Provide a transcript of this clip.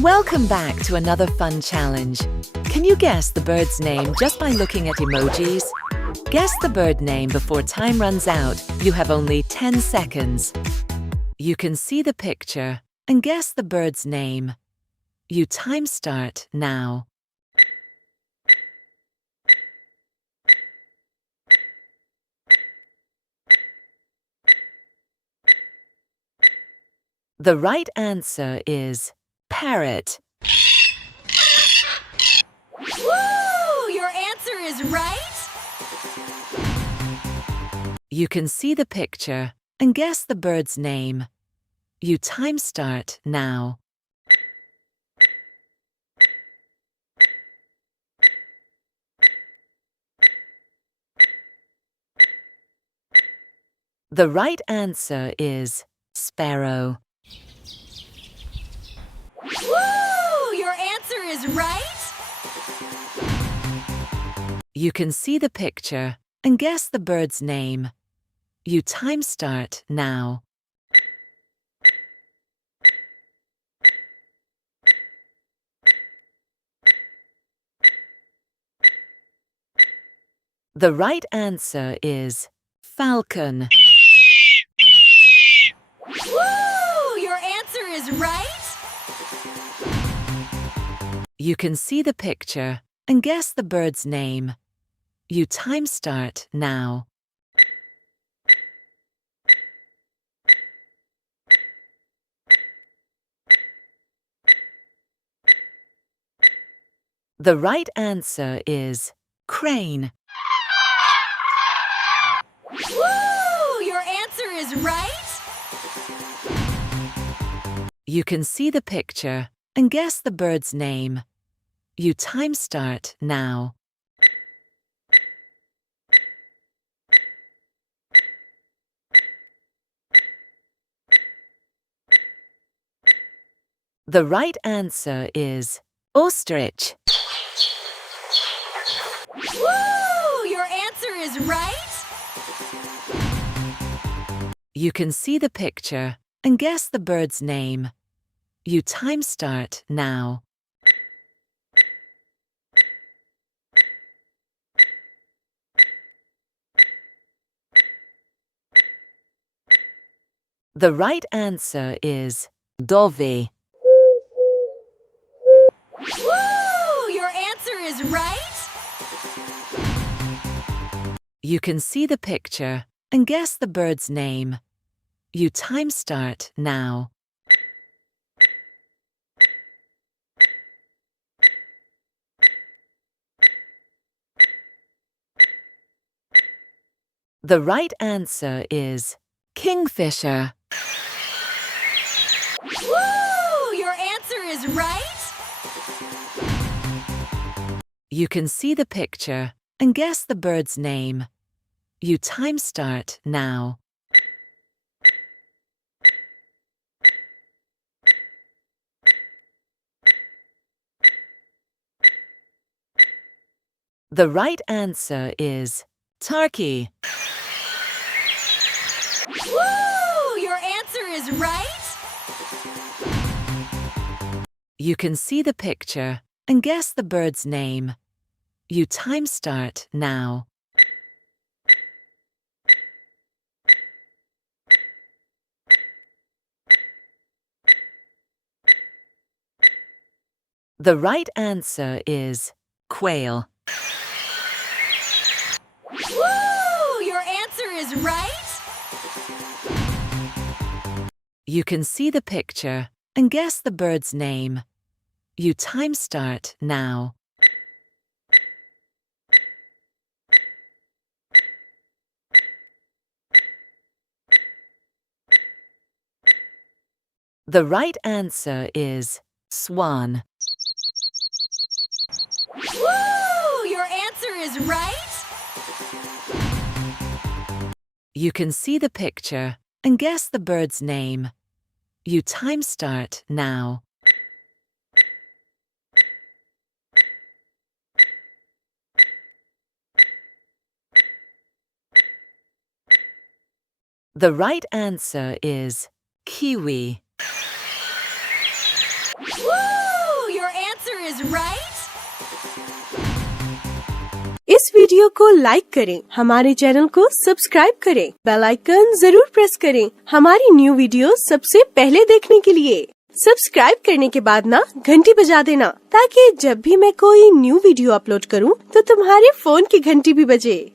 Welcome back to another fun challenge. Can you guess the bird's name just by looking at emojis? Guess the bird name before time runs out. You have only 10 seconds. You can see the picture and guess the bird's name. You time start now. The right answer is parrot. Woo! Your answer is right! You can see the picture and guess the bird's name. You time start now. The right answer is sparrow. Woo! Your answer is right! You can see the picture and guess the bird's name. You time start now. The right answer is falcon. Woo! Your answer is right! You can see the picture and guess the bird's name. You time start now. The right answer is crane. Woo! Your answer is right! You can see the picture and guess the bird's name. You time start now. The right answer is ostrich. Woo! Your answer is right! You can see the picture and guess the bird's name. You time start now. The right answer is dove. Woo! Your answer is right! You can see the picture and guess the bird's name. You time start now. The right answer is kingfisher. Woo! Your answer is right! You can see the picture and guess the bird's name. You time start now. The right answer is turkey. Woo! Your answer is right! You can see the picture and guess the bird's name. You time start now. The right answer is quail. Woo! Your answer is right! You can see the picture and guess the bird's name. You time start now. The right answer is swan. Woo! Your answer is right! You can see the picture and guess the bird's name. You time start now. The right answer is kiwi. Woo! is right. इस video को like करें, हमारे channel को subscribe करें, bell icon जरूर press करें हमारी new video सबसे पहले देखने के लिए। सब्सक्राइब करने के बाद ना घंटी बजा देना, ताकि जब भी मैं कोई न्यू वीडियो अपलोड करूं तो तुम्हारे फोन की घंटी भी बजे।